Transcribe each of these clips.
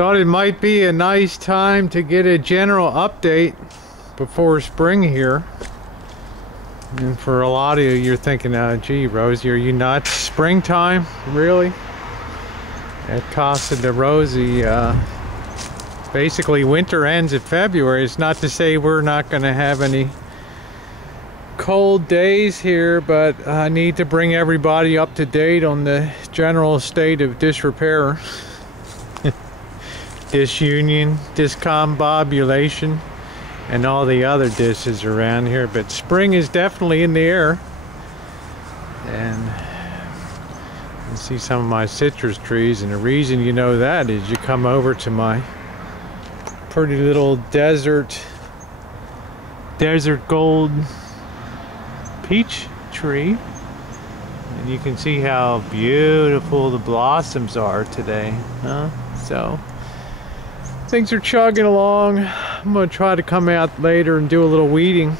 Thought it might be a nice time to get a general update before spring here. And for a lot of you, you're thinking, gee, Rosie, are you nuts? Springtime? Really? At Casa de Rosie, basically winter ends in February. It's not to say we're not going to have any cold days here, but I need to bring everybody up to date on the general state of disrepair, disunion, discombobulation, and all the other dishes around here. But spring is definitely in the air, and you can see some of my citrus trees, and the reason you know that is you come over to my pretty little desert gold peach tree, and you can see how beautiful the blossoms are today, huh? So things are chugging along. I'm gonna try to come out later and do a little weeding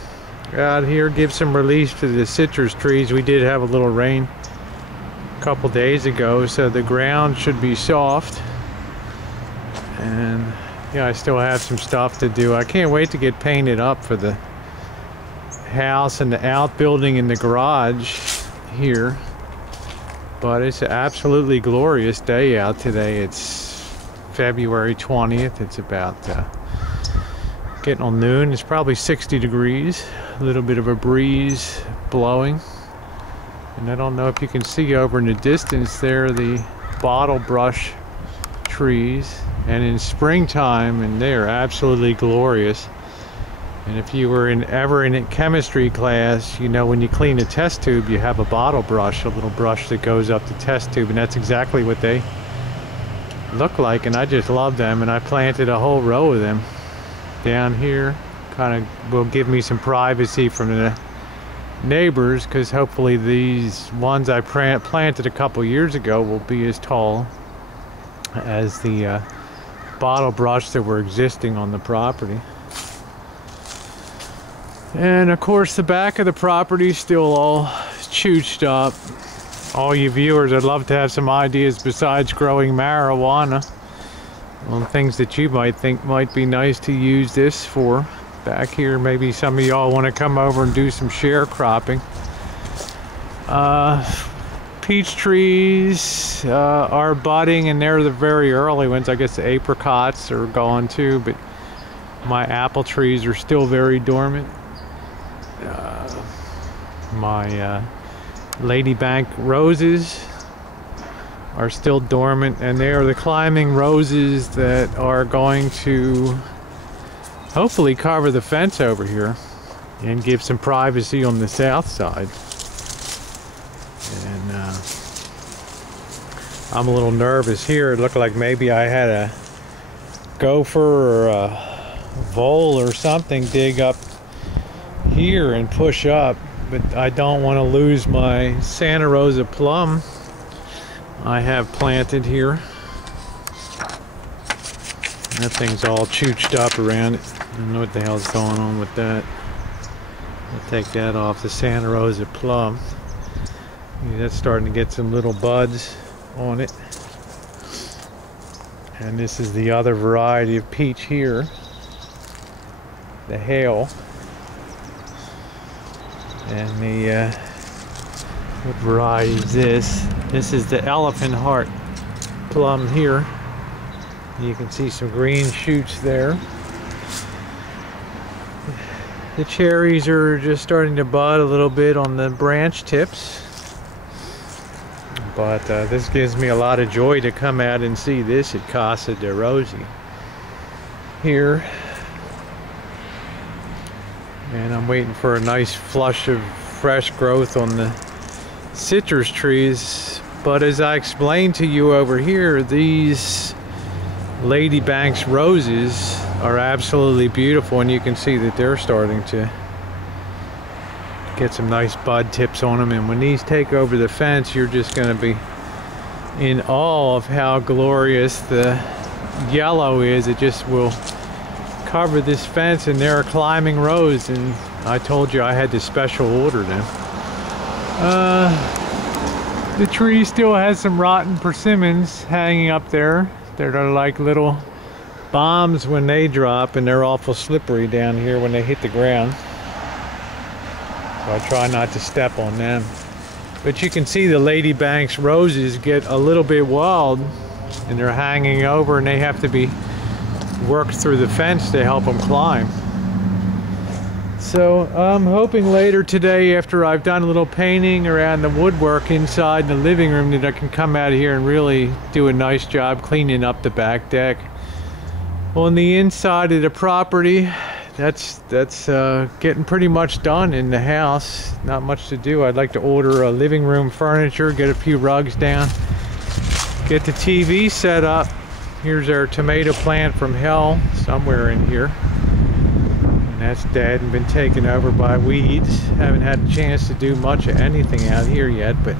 out here, give some release to the citrus trees. We did have a little rain a couple days ago, so the ground should be soft, and yeah, I still have some stuff to do. I can't wait to get painted up for the house and the outbuilding in the garage here. But it's an absolutely glorious day out today. It's February 20th. It's about getting on noon. It's probably 60 degrees, a little bit of a breeze blowing, and I don't know if you can see over in the distance there the bottle brush trees, and in springtime, and they're absolutely glorious. And if you were ever in a chemistry class, you know when you clean a test tube, you have a bottle brush, a little brush that goes up the test tube, and that's exactly what they look like. And I just love them, and I planted a whole row of them down here. Kind of will give me some privacy from the neighbors, because hopefully these ones I planted a couple years ago will be as tall as the bottle brush that were existing on the property. And of course the back of the property is still all chooched up. All you viewers, I'd love to have some ideas besides growing marijuana on things that you might think might be nice to use this for back here. Maybe some of y'all want to come over and do some sharecropping. Peach trees are budding, and they're the very early ones. I guess the apricots are gone too, but my apple trees are still very dormant. My ladybank roses are still dormant, and they are the climbing roses that are going to hopefully cover the fence over here and give some privacy on the south side. And I'm a little nervous here. It looked like maybe I had a gopher or a vole or something dig up here and push up, but I don't want to lose my Santa Rosa plum I have planted here. That thing's all chooched up around it. I don't know what the hell's going on with that. I'll take that off. The Santa Rosa plum. Yeah, that's starting to get some little buds on it. And this is the other variety of peach here, the Hale. And the what variety is this? This is the elephant heart plum here. You can see some green shoots there. The cherries are just starting to bud a little bit on the branch tips. But this gives me a lot of joy to come out and see this at Casa de Rosie here. And I'm waiting for a nice flush of fresh growth on the citrus trees. But as I explained to you over here, these ladybanks roses are absolutely beautiful, and you can see that they're starting to get some nice bud tips on them. And when these take over the fence, you're just going to be in awe of how glorious the yellow is. It just will cover this fence, and they're a climbing rose, and I told you I had to special order them. The tree still has some rotten persimmons hanging up there, They're like little bombs when they drop, and they're awful slippery down here when they hit the ground. So I try not to step on them. But you can see the Lady Banks roses get a little bit wild, and they're hanging over, and they have to be worked through the fence to help them climb. So I'm hoping later today, after I've done a little painting around the woodwork inside the living room, that I can come out here and really do a nice job cleaning up the back deck. On the inside of the property, that's getting pretty much done in the house. Not much to do. I'd like to order a living room furniture, get a few rugs down, get the TV set up. Here's our tomato plant from hell, somewhere in here. That's dead and been taken over by weeds. Haven't had a chance to do much of anything out here yet, but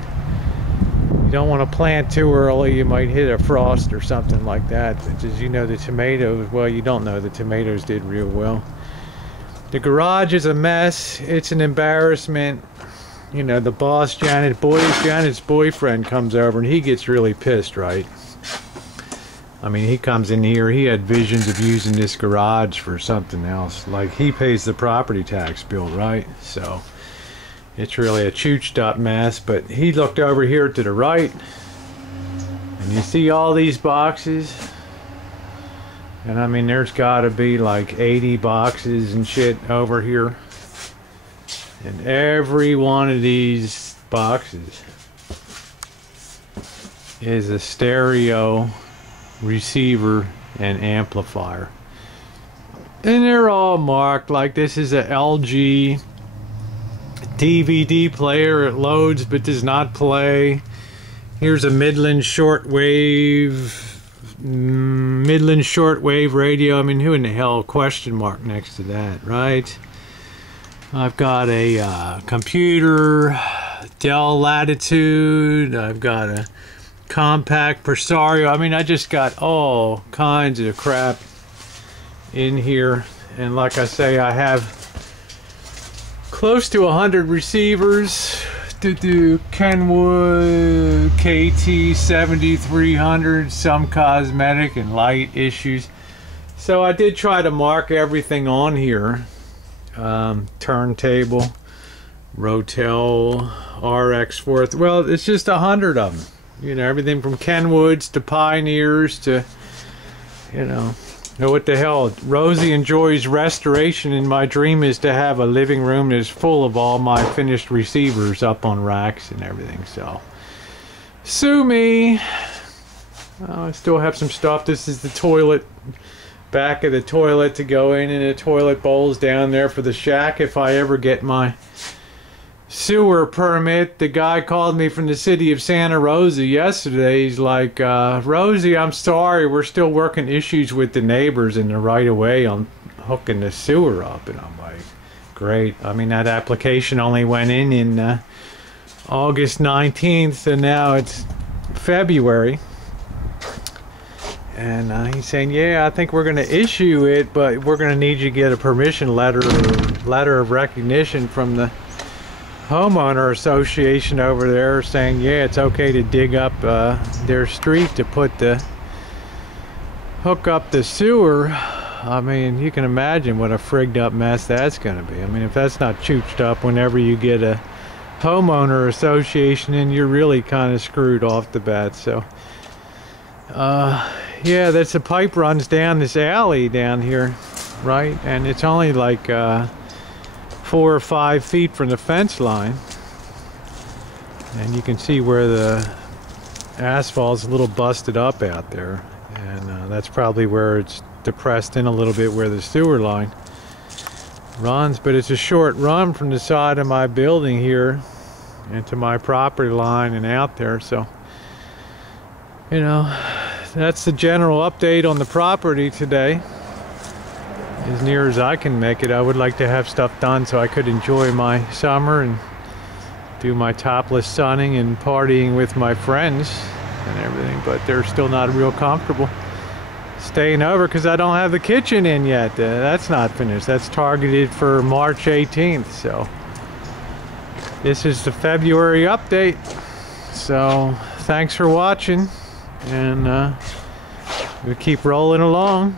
you don't want to plant too early. You might hit a frost or something like that. But as you know, the tomatoes, well, you don't know, the tomatoes did real well. The garage is a mess. It's an embarrassment. You know, the boss, Janet's boyfriend comes over and he gets really pissed, right? I mean, he comes in here, he had visions of using this garage for something else. Like, he pays the property tax bill, right? So, it's really a chooched up mess. But he looked over here to the right, and you see all these boxes. And I mean, there's got to be like 80 boxes and shit over here. And every one of these boxes is a stereo, receiver, and amplifier, and they're all marked like this is a LG DVD player. It loads but does not play. Here's a Midland shortwave radio. I mean, who in the hell, question mark next to that, right? I've got a computer, Dell Latitude. I've got a compact Presario. I mean, I just got all kinds of crap in here. And like I say, I have close to 100 receivers to do Kenwood KT7300, some cosmetic and light issues. So I did try to mark everything on here. Turntable, Rotel, RX4. Well, it's just 100 of them. You know, everything from Kenwoods to Pioneers to, you know what the hell. Rosie enjoys restoration, and my dream is to have a living room that's full of all my finished receivers up on racks and everything. So, sue me. Oh, I still have some stuff. This is the toilet, back of the toilet to go in, and the toilet bowls down there for the shack if I ever get my sewer permit. The guy called me from the city of Santa Rosa yesterday. He's like, Rosie, I'm sorry, we're still working issues with the neighbors in the right of way on hooking the sewer up. And I'm like, great. I mean, that application only went in August 19th, and now it's February. And he's saying, yeah, I think we're going to issue it, but we're going to need you to get a permission letter of recognition from the homeowner association over there, saying, yeah, it's okay to dig up their street to hook up the sewer. I mean, you can imagine what a frigged up mess that's going to be. I mean, if that's not chooched up whenever you get a homeowner association in, you're really kind of screwed off the bat. So yeah, that's a pipe runs down this alley down here, right? And it's only like 4 or 5 feet from the fence line, and you can see where the asphalt's a little busted up out there, and that's probably where it's depressed in a little bit where the sewer line runs. But it's a short run from the side of my building here into my property line and out there. So, you know, that's the general update on the property today, as near as I can make it. I would like to have stuff done so I could enjoy my summer and do my topless sunning and partying with my friends and everything, but they're still not real comfortable staying over because I don't have the kitchen in yet. That's not finished. That's targeted for March 18th. So this is the February update. So thanks for watching, and We keep rolling along.